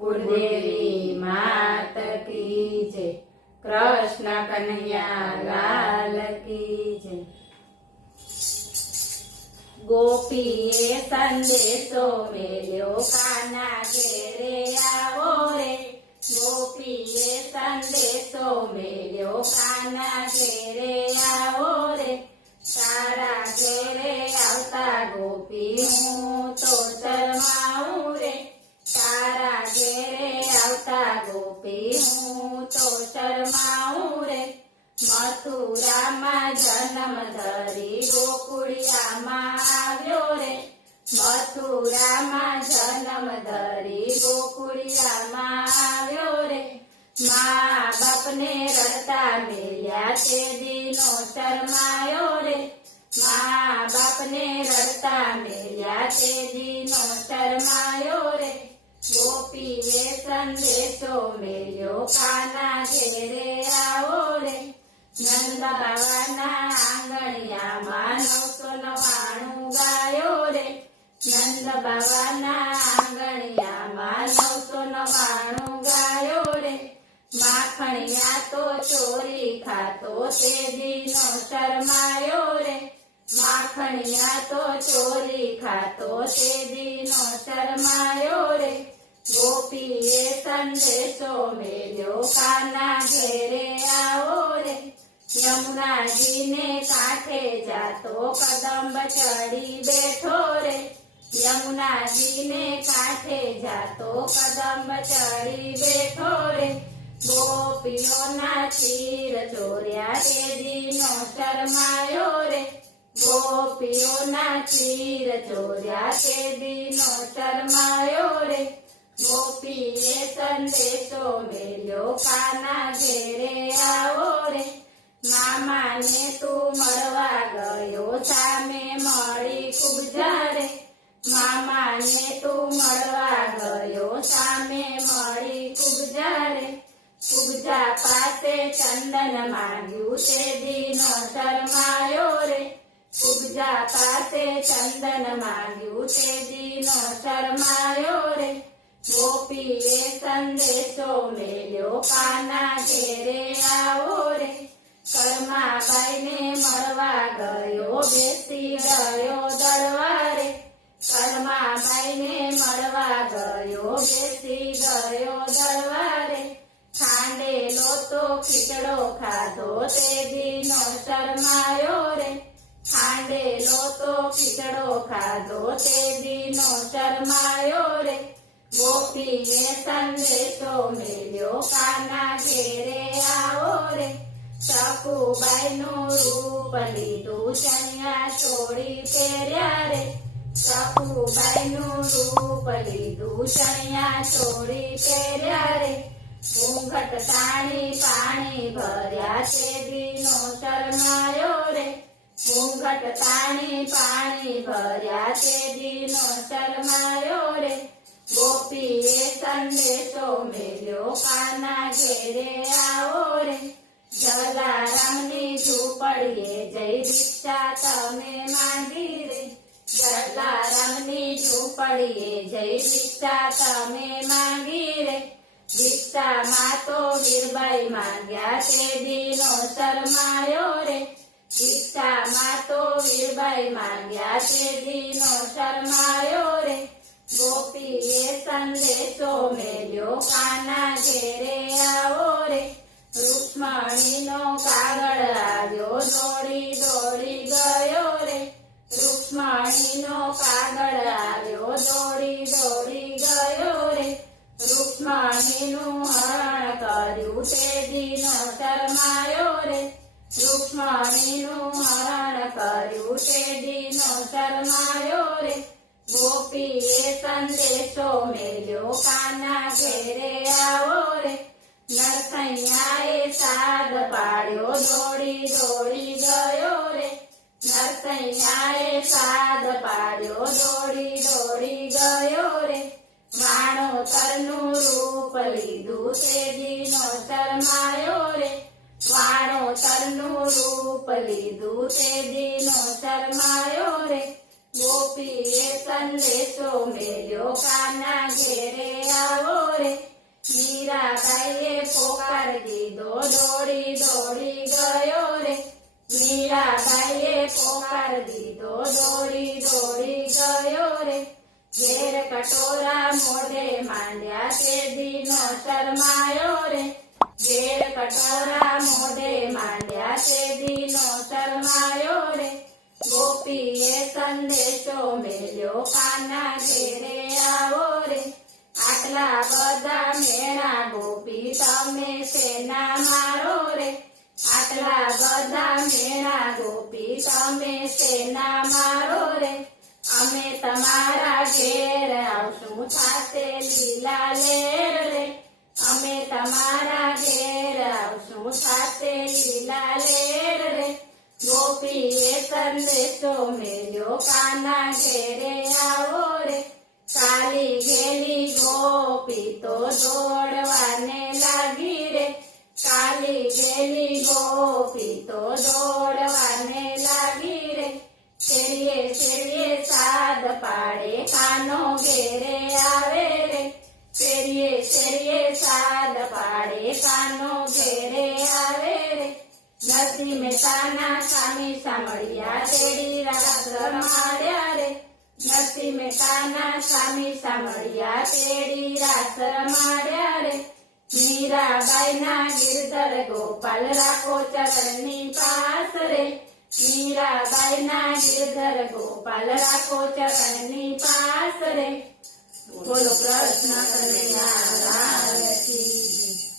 કુળદેવી માત કી જય, કૃષ્ણ કનૈયા લાલ કી જય। ગોપીએ સંદેશો મેલ્યો કાના ઘેરે આવો રે, ગોપીએ સંદેશો મેલ્યો કાના ઘેરે આવો રે, તારા ઘેરે આવતા ગોપી હું તો શરમાઉં રે, તારા ઘેરે આવતા ગોપી હું તો શરમાઉં રે, મથુરામાં જન્મ ધરી ગોકુળિયામાં આવ્યો રે, મથુરામાં જન્મ ધરી ગોકુળિયામાં આવ્યો રે, મા બાપને રડતા મેલ્યા તે દીનો શરમાયો રે, મા બાપને રડતા મેલ્યા તે દીનો શરમાયો રે, ગોપીએ સંદેશો મેલ્યો કાના ઘેરે આવો રે, નંદ બાવાના આંગણિયામાં 999 ગાયો રે, નંદ બાવાના આંગણિયામાં 999 ગાયો રે, માખણિયા તો ચોરી ખાતો તે દીનો શરમાયો રે, માખણિયા તો ચોરી ખાતો તે દીનો શરમાયો રે, ગોપીએ સંદેશો મેલ્યો કાના ઘેરે આવો રે, યમુનાજીને કાંઠે જાતો કદંબ ચડી બેઠો રે, યમુનાજીને કાંઠે જાતો કદંબ ચડી બેઠો રે, ગોપીઓના ચીર ચોર્યા તે દીનો શરમાયો રે, ગોપીઓના ચીર ચોર્યા તે દીનો શરમાયો રે, ગોપીએ સંદેશો મેલ્યો કાના ઘેરે આવો રે, મામાને તું મળવા ગયો સામે મળી ખૂબ જારે, મામાને તું મળવા ગયો સામે મળી ખૂબ જારે, કુબજા પાસે ચંદન માંગ્યું તે દીનો શરમાયો રે, કુબજા પાસે ચંદન માંગ્યું તે દીનો શરમાયો રે, ગોપીએ સંદેશો મેલ્યો કાના ઘેરે આવો રે, કર્માબાઈને મળવા ગયો બેસી ગયો દળવારે, કર્માબાઈને મળવા ગયો બેસી ગયો દળવારે, ખાંડેલો તો ખીચડો ખાધો તે દીનો શરમાયો રે, ખાંડેલો તો ખીચડો ખાધો તે દીનો શરમાયો રે, ગોપીએ સંદેશો મેલ્યો કાના ઘેરે આવો રે, સખુબાઈનું રૂપ લીધું ચણિયા ચોળી પહેર્યા રે, સખુબાઈનું રૂપ લીધું ચણિયા ચોળી પહેર્યા રે, ઘૂંઘટ તાણી પાણી ભર્યા તે દીનો શરમાયો રે, ઘૂંઘટ તાણી પાણી ભર્યા તે દીનો શરમાયો રે, ગોપીએ સંદેશો મેલ્યો કાના ઘેરે આવો રે, જલારામની ઝૂંપડીએ જઈ ભિક્ષા તમે માંગી રે, જલારામની ઝૂંપડીએ જઈ ભિક્ષા તમે માંગી રે, ભિક્ષામાં તો વીરબાઈ માંગ્યા તે દીનો શરમાયો રે, ભિક્ષામાં તો વીરબાઈ માંગ્યા તે દીનો શરમાયો રે, ગોપીએ સંદેશો મેલ્યો કાના ઘેરે આવો રે, રૂક્ષ્મણીનો કાગળ આવ્યો દોડી દોડી ગયો રે, રૂક્ષ્મણીનો કાગળ આવ્યો દોડી દોડી ગયો રે, રૂક્ષ્મણીનું હરણ કર્યું તે દીનો શરમાયો રે, રૂક્ષ્મણીનું હરણ કર્યું તે દીનો શરમાયો રે, ગોપીએ સંદેશો મેલ્યો કાના ઘેરે આવો રે, નરસૈયાએ સાદ પાડ્યો દોડી દોડી ગયો રે, નરસૈયાએ સાદ પાડ્યો દોડી દોડી ગયો રે, વાણોતરનું રૂપ લીધું તે દીનો શરમાયો રે, વાણોતરનું રૂપ લીધું તે દીનો શરમાયો રે, ગોપીએ સંદેશો મેલ્યો કાના ઘેરે આવો રે મીરાબાઈએ પોકાર દીધો દોડી દોડી ગયો રે મીરાબાઈએ પોકાર દીધો દોડી દોડી ગયો રે ઘેર કટોરા મોઢે માંડ્યા તે દીનો શરમાયો રે ઘેર કટોરા મોઢે માંડ્યા તે દીનો શરમાયો રે ગોપીએ સંદેશો મેલ્યો કાના ઘેરે આવો રે આટલા બધા મેણા ગોપી તમે શેના મારો રે આટલા બધા મેણા ગોપી તમે શેના મારો રે અમે તમારા ઘેર આવશું થાશે લીલા લેર રે અમે તમારા ઘેર આવશું થાશે લીલા લેર રે ગોપીએ સંદેશો મેલ્યો કાના ઘેરે આવો રે ચાલી ગયેલી ગોપી તો દોડવાને લાગી રે ચાલી ગયેલી ગોપી તો દોડવાને લાગી રે શેરીએ શેરીએ સાદ પાડે કાનો ઘેરે આવે રે શેરીએ શેરીએ સાદ પાડે કાનો ઘેરે આવે રે નરસિંહ મહેતાના સ્વામી સાંભળ્યા તેડી રાસ રમાડ્યા રે નરસિંહ મહેતાના સ્વામી સાંભળ્યા તેડી રાસ રમાડ્યા રે મીરાબાઈના ગિરધર ગોપાલ રાખો ચરણની પાસ રે મીરાબાઈના ગિરધર ગોપાલ રાખો ચરણની પાસ રે બોલો કૃષ્ણ કનૈયા લાલ કી જય.